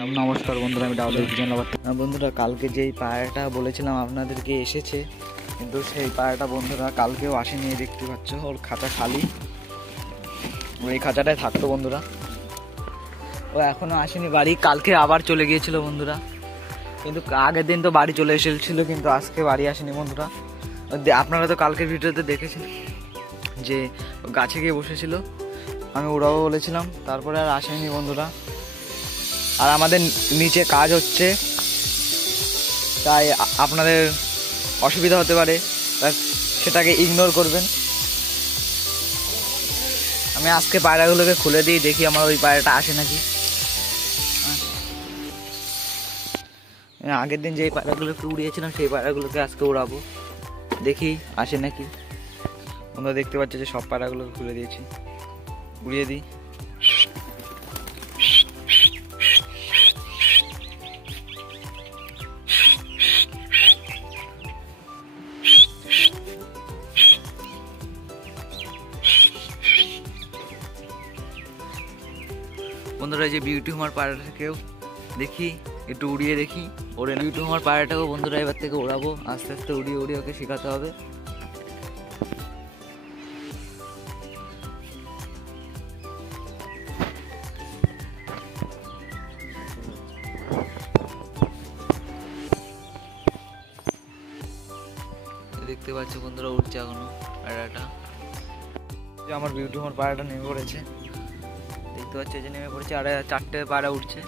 নমস্কার বন্ধুরা, আমি ডাউল বন্ধুরা, কালকে যেই পায়রাটা বলেছিলাম আপনাদেরকে এসেছে, কিন্তু সেই পায়রাটা বন্ধুরা কালকেও আসেনি। দেখতে পাচ্ছ ওর খাঁচা খালি, ওই খাঁচাটায় থাকতো বন্ধুরা। ও এখনো আসেনি বাড়ি, কালকে আবার চলে গিয়েছিল বন্ধুরা। কিন্তু আগের দিন তো বাড়ি চলে এসেছিল, কিন্তু আজকে বাড়ি আসেনি বন্ধুরা। আপনারা তো কালকের ভিডিওতে দেখেছেন যে গাছে গিয়ে বসেছিল, আমি উড়াবো বলেছিলাম, তারপরে আর আসেনি বন্ধুরা। আর আমাদের নিচে কাজ হচ্ছে, তাই আপনাদের অসুবিধা হতে পারে, সেটাকে ইগনোর করবেন। আমি আজকে পায়রাগুলোকে খুলে দিই, দেখি আমার ওই পায়রাটা আসে নাকি। আগের দিন যেই পায়রাগুলোকে উড়িয়েছিলাম সেই পায়রাগুলোকে আজকে উড়াবো, দেখি আসে নাকি। তোমরা দেখতে পাচ্ছ যে সব পায়রাগুলোকে খুলে দিয়েছি, উড়িয়ে দিই। বন্ধুরা, এই যে বিউটি হুমার পায়রাটাকেও দেখি, একটু উড়িয়ে দেখি। ওরে বিউটি হুমার পায়রাটাকেও বন্ধুরা এবার থেকে ওড়াবো, আস্তে আস্তে উড়িয়ে উড়িয়ে ওকে শেখাতে হবে। দেখতে পাচ্ছ বন্ধুরা, উঠছে এখনো পায়রাটা। আমার বিউটি হুমার পায়রাটা নেমে পড়েছে, দেখতে পাচ্ছ যে নেমে পড়েছে। আর 4টে পায়রা উঠছে,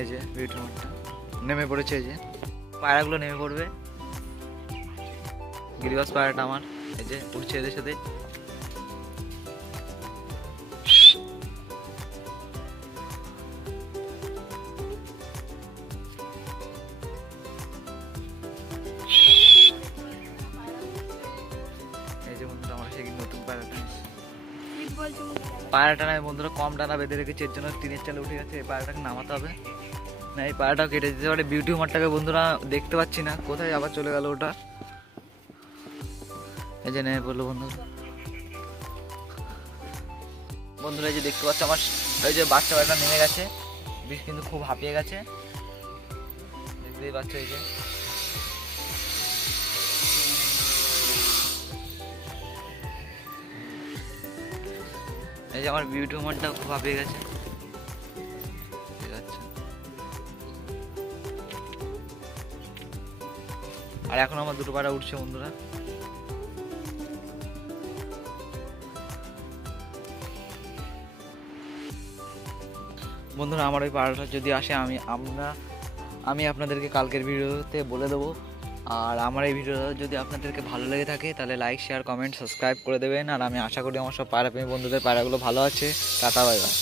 এই যে বিউটি হুমারটা নেমে পড়েছে। এই যে পায়রাগুলো নেমে পড়বে। গিরিবাস পায়রাটা আমার এই যে উঠছে এদের সাথে। এই যে বন্ধুরা, আমার সেই নতুন পায়রাটা নয় বন্ধুরা, কম ডানা বেঁধে রেখেছে, এর জন্য টিনের চালে উঠে গেছে। এই পায়রাটাকে নামাতে হবে, না এই পায়রাটাও কেটে দিতে পারে। বিউটি হুমারটাকে বন্ধুরা দেখতে পাচ্ছি না, কোথায় আবার চলে গেল ওটা। এই যে নেমে পড়লো বন্ধুরা। বন্ধুরা, এই যে দেখতে পাচ্ছ আমার এই যে বাচ্চা পায়রাটা নেমে গেছে, বিষ কিন্তু খুব হাঁপিয়ে গেছে, দেখতেই পাচ্ছ। এই যে এই যে আমার বিউটি হুমারটা খুব হাঁপিয়ে গেছে, ঠিক আছে। আর এখন আমার দুটো পায়রা উঠছে বন্ধুরা। বন্ধুরা, আমার ওই পায়রাটা যদি আসে আমি আপনাদেরকে কালকের ভিডিওতে বলে দেবো। আর আমার এই ভিডিও যদি আপনাদেরকে ভালো লেগে থাকে তাহলে লাইক, শেয়ার, কমেন্ট, সাবস্ক্রাইব করে দেবেন। আর আমি আশা করি আমার সব পায়রা প্রেমী বন্ধুদের পায়রাগুলো ভালো আছে। Tata, bye bye.